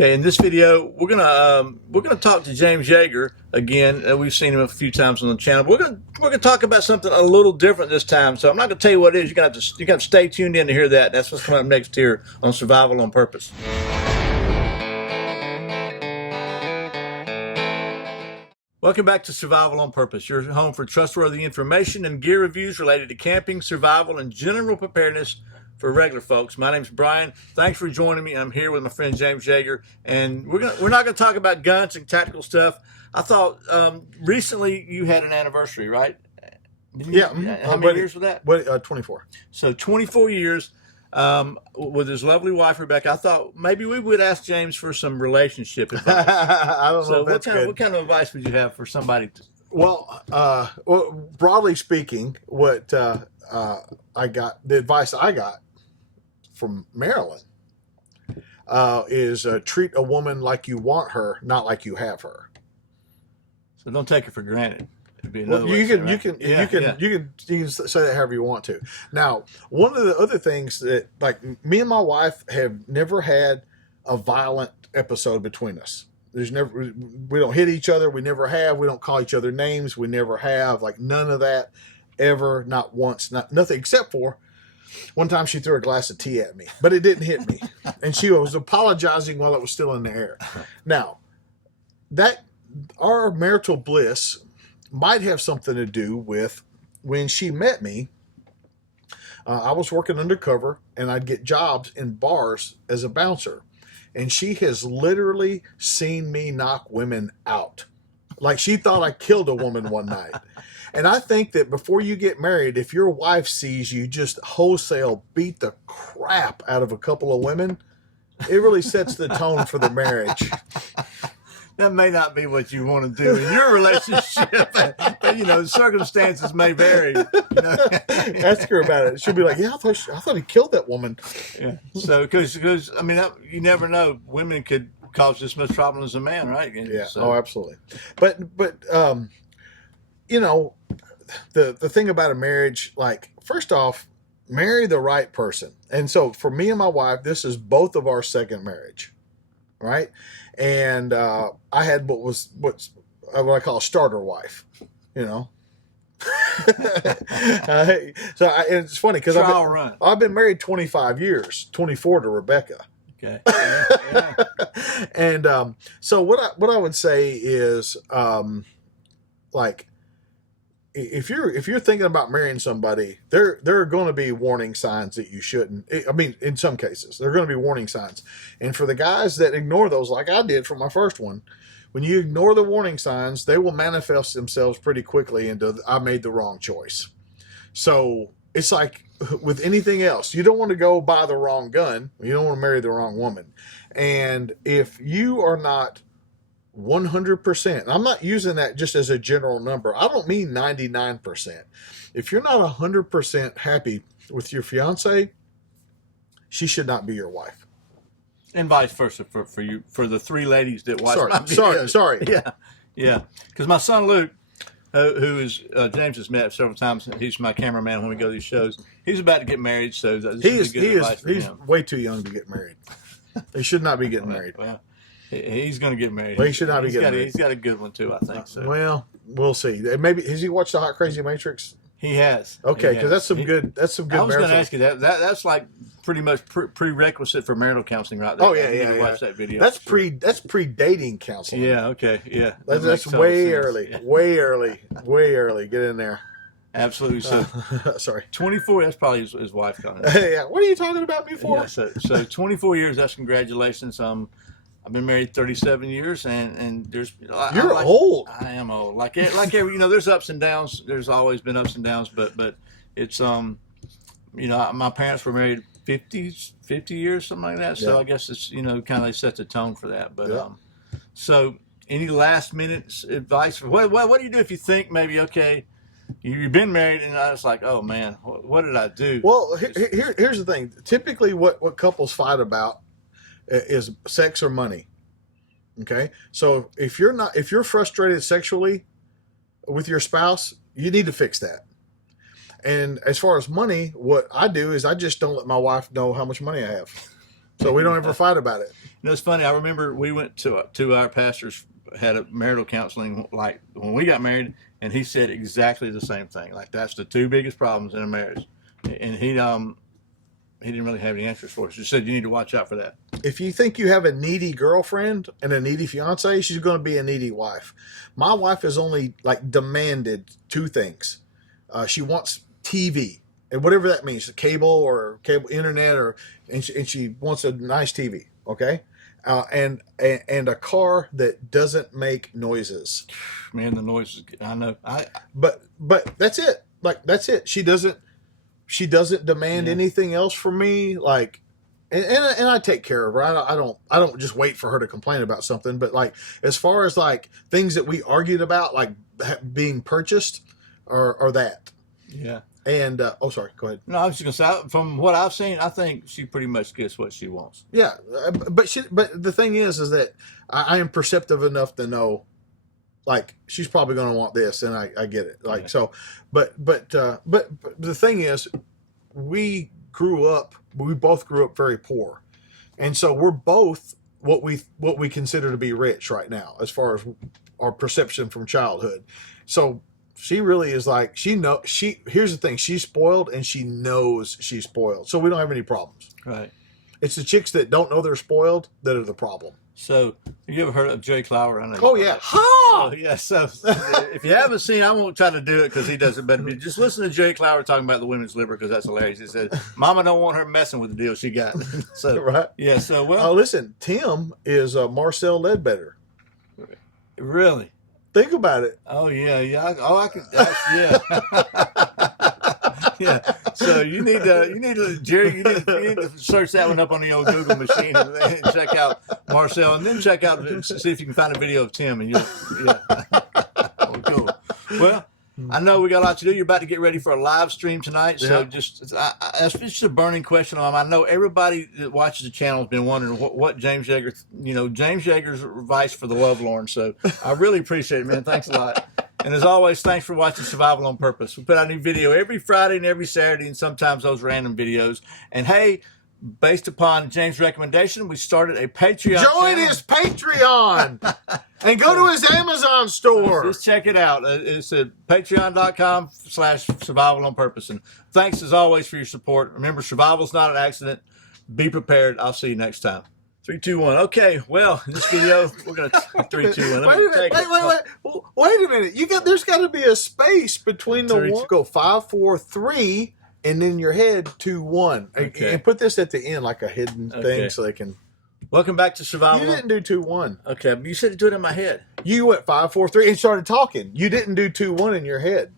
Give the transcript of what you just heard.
Okay, in this video, we're gonna talk to James Yeager again. We've seen him a few times on the channel. We're gonna talk about something a little different this time. So I'm not gonna tell you what it is. You got to stay tuned in to hear that. That's what's coming up next here on Survival on Purpose. Welcome back to Survival on Purpose, your home for trustworthy information and gear reviews related to camping, survival, and general preparedness for regular folks. My name's Brian. Thanks for joining me. I'm here with my friend James Yeager, and we're not going to talk about guns and tactical stuff. I thought recently you had an anniversary, right? Yeah. How many years was that? 24. So 24 years with his lovely wife Rebecca. I thought maybe we would ask James for some relationship advice. I don't know if that's good. What kind of advice would you have for somebody? Well, broadly speaking, what the advice I got from Maryland is treat a woman like you want her, not like you have her. So don't take her for granted. You can say that however you want to. Now, one of the other things that, like, me and my wife have never had a violent episode between us. We don't hit each other. We never have. We don't call each other names. We never have. Like, none of that ever, not once, nothing, except for one time she threw a glass of tea at me, but it didn't hit me. And she was apologizing while it was still in the air. Now, our marital bliss might have something to do with when she met me. I was working undercover, and I'd get jobs in bars as a bouncer. And she has literally seen me knock women out. Like, she thought I killed a woman one night. And I think that before you get married, if your wife sees you just wholesale beat the crap out of a couple of women, it really sets the tone for the marriage. That may not be what you want to do in your relationship, but circumstances may vary. Ask her about it. She'll be like, "Yeah, I thought he killed that woman." Yeah. So, because you never know. Women could cause just as much problem as a man, right? Yeah. So. Oh, absolutely. But the thing about a marriage, like, first off, marry the right person. And so for me and my wife, this is both of our second marriage, right? And I had what's what I call a starter wife, So it's funny because I've been married 25 years, 24 to Rebecca. Okay. Yeah. And so what I would say is, like, if you're thinking about marrying somebody, there are going to be warning signs that you shouldn't. I mean, in some cases, there are going to be warning signs. And for the guys that ignore those, like I did for my first one, when you ignore the warning signs, they will manifest themselves pretty quickly into I made the wrong choice. So it's like with anything else, you don't want to go buy the wrong gun. You don't want to marry the wrong woman. And if you are not 100%. I'm not using that just as a general number. I don't mean 99%. If you're not 100% happy with your fiance, she should not be your wife. And vice versa for you, for the three ladies that watch my videos. Sorry. Yeah. Because my son Luke, who is James has met several times. He's my cameraman when we go to these shows. He's about to get married, so he's way too young to get married. He should not be getting married. Well, he's going to get married. Well, he should not be getting married. He's got a good one too, I think. So. Well, we'll see. Maybe has he watched the Hot Crazy Matrix? He has. Okay, because that's some good. That's some good. I was going to ask you that's like pretty much prerequisite for marital counseling, right? Oh yeah, yeah. Watch that video. That's pre-dating counseling. Yeah. Okay. Yeah. That's way early. Yeah. Way early. Way early. Get in there. Absolutely. So, sorry. 24. That's probably his wife coming. Yeah. What are you talking about me for? Yeah. So 24 years. That's congratulations. I've been married 37 years, and there's you're old. I am old. Like every there's ups and downs. There's always been ups and downs, but it's my parents were married 50 years, something like that. So I guess it's kind of set the tone for that. But so any last minute advice for what do you do if you think maybe you've been married and I was like, oh man, what did I do? Well, here's the thing. Typically, what couples fight about is sex or money. Okay, so if you're frustrated sexually with your spouse, you need to fix that. And as far as money, what I do is I just don't let my wife know how much money I have. So we don't ever fight about it. You know, it's funny. I remember we went to our pastor's, had a marital counseling like when we got married, and he said exactly the same thing. Like, that's the two biggest problems in a marriage, and he didn't really have any answers for us. He said you need to watch out for that. If you think you have a needy girlfriend and a needy fiance, she's going to be a needy wife. My wife has only like demanded two things. She wants TV, and whatever that means, cable or cable internet, and she wants a nice TV. Okay. And a car that doesn't make noises. Man, the noises. I know. But that's it. Like, that's it. She doesn't demand anything else from me. Like, and I take care of her. I don't just wait for her to complain about something. But like, as far as like things that we argued about, like being purchased, or that. Yeah. And sorry, go ahead. No, I was just gonna say, from what I've seen, I think she pretty much gets what she wants. Yeah, but the thing is that I am perceptive enough to know, like, she's probably going to want this, and I get it. Like, yeah. So, but the thing is, we both grew up very poor, and so we're both what we consider to be rich right now, as far as our perception from childhood. So she really is like, here's the thing, she's spoiled, and she knows she's spoiled. So we don't have any problems. Right. It's the chicks that don't know they're spoiled that are the problem. So, you ever heard of Jay Clower? I know. Oh, yeah. So, yeah. So, if you haven't seen, I won't try to do it because he does it better. Just listen to Jay Clower talking about the women's liver, because that's hilarious. He said, "Mama don't want her messing with the deal she got." So, right. Yeah. So, well. Oh, listen, Tim is Marcel Ledbetter. Really? Think about it. Oh yeah, yeah. I could. Yeah. Yeah. So you need to, Jerry. You need to search that one up on the old Google machine and check out Marcel, and then check out, see if you can find a video of Tim, and yeah. Oh, cool. Well, I know we got a lot to do. You're about to get ready for a live stream tonight, so it's just a burning question on. I know everybody that watches the channel has been wondering what James Yeager, James Yeager's advice for the lovelorn. So I really appreciate it, man. Thanks a lot. And as always, thanks for watching Survival on Purpose. We put out a new video every Friday and every Saturday, and sometimes those random videos. And hey, based upon James' recommendation, we started a Patreon Join channel. his Patreon and go to his Amazon store. Just check it out. It's at patreon.com/survivalonpurpose. And thanks as always for your support. Remember, survival's not an accident. Be prepared. I'll see you next time. 3, 2, 1. Okay, well, in this video, we're going to 3, 2, 1. Wait a minute. There's got to be a space between the 3, one. Go 5, 4, 3, and then your head 2, 1. Okay. And put this at the end like a hidden thing so they can. Welcome back to Survival. You didn't do 2, 1. Okay, but you said to do it in my head. You went 5, 4, 3 and started talking. You didn't do 2, 1 in your head.